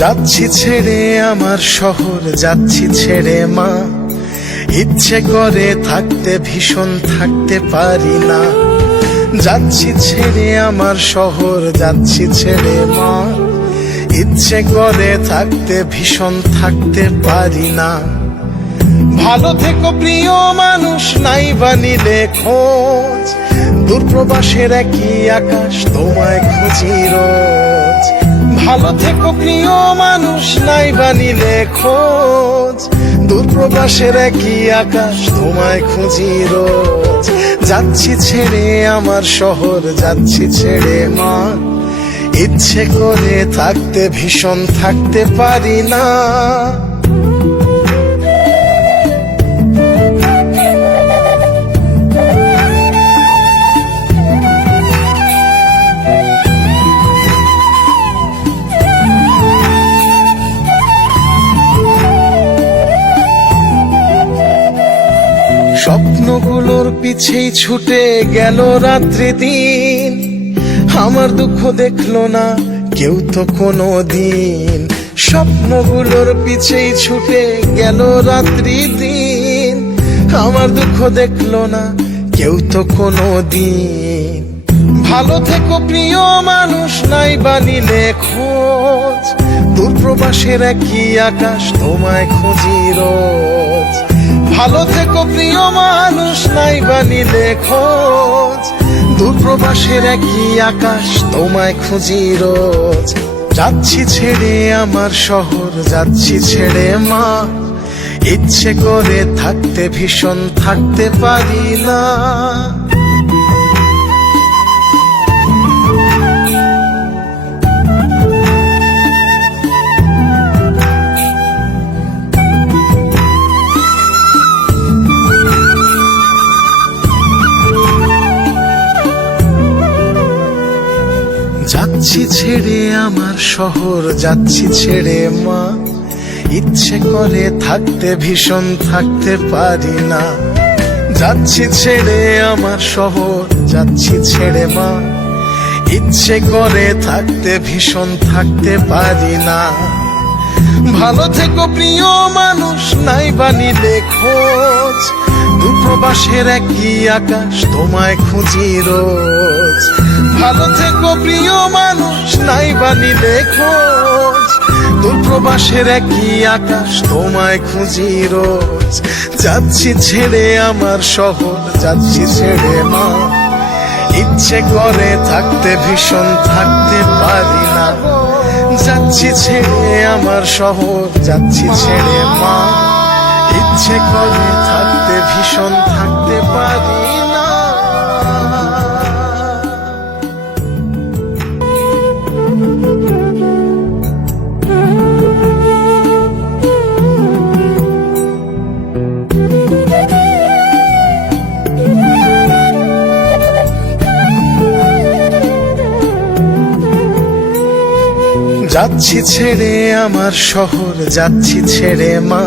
যাচ্ছি ছেড়ে আমার শহর, যাচ্ছি ছেড়ে মা। ইচ্ছে করে থাকতে ভীষণ থাকতে পারি না। যাচ্ছি ছেড়ে আমার শহর, যাচ্ছি ছেড়ে মা। ইচ্ছে করে থাকতে ভীষণ থাকতে পারি না। ভালো থেকো প্রিয় মানুষ, নাই বানিলে খোঁজ। দূরপ্রবাসের একই আকাশ, তোমায় খুঁজি রোজ। ভালো থেকো প্রিয় মানুষ, নাই বানিলে খোঁজ। দূরপ্রবাসের একই আকাশ, তোমায় খুঁজি রোজ। যাচ্ছি ছেড়ে আমার শহর, যাচ্ছি ছেড়ে মা। ইচ্ছে করে থাকতে ভীষণ থাকতে পারি না। স্বপ্নগুলোর পিছেই ছুটে গেল রাত্রি দিন। আমার দুঃখ দেখলো না কেউ তো কোনো দিন। স্বপ্নগুলোর পিছেই ছুটে গেল রাত্রি দিন। আমার দুঃখ দেখলো না কেউ তো কোনো দিন। ভালো থেকো প্রিয় মানুষ, নাই বানিলে খোঁজ। দূরপ্রবাসের একই আকাশ, তোমায় খুঁজি রোজ। ভালো থেকো প্রিয় মানুষ, নাই বানিলে খোঁজ। দূরপ্রবাসের একই আকাশ, তোমায় খুঁজি রোজ। যাচ্ছি ছেড়ে আমার শহর, যাচ্ছি ছেড়ে মা। ইচ্ছে করে থাকতে ভীষণ থাকতে পারি না। যাচ্ছি ছেড়ে আমার শহর, যাচ্ছি ছেড়ে মা। ইচ্ছে করে থাকতে ভীষণ থাকতে পারি না। যাচ্ছি ছেড়ে আমার শহর, যাচ্ছি ছেড়ে মা। ইচ্ছে করে থাকতে ভীষণ থাকতে পারি না। ভালো থেকো প্রিয় মানুষ, নাই বানিলে খোঁজ। দূরপ্রবাসের একই আকাশ, তোমায় খুঁজি রোজ। ভালো থেকো প্রিয় মানুষ, নাই বানিলে খোঁজ। দূরপ্রবাসের একই আকাশ, তোমায় খুঁজি রোজ। যাচ্ছি ছেড়ে আমার শহর, যাচ্ছি ছেড়ে মা। ইচ্ছে করে থাকতে ভীষণ থাকতে পারি না। যাচ্ছি ছেড়ে আমার শহর, যাচ্ছি ছেড়ে মা। ইচ্ছে করে থাকতে ভীষণ থাকতে পারি না। যাচ্ছি ছেড়ে আমার শহর, যাচ্ছি ছেড়ে মা।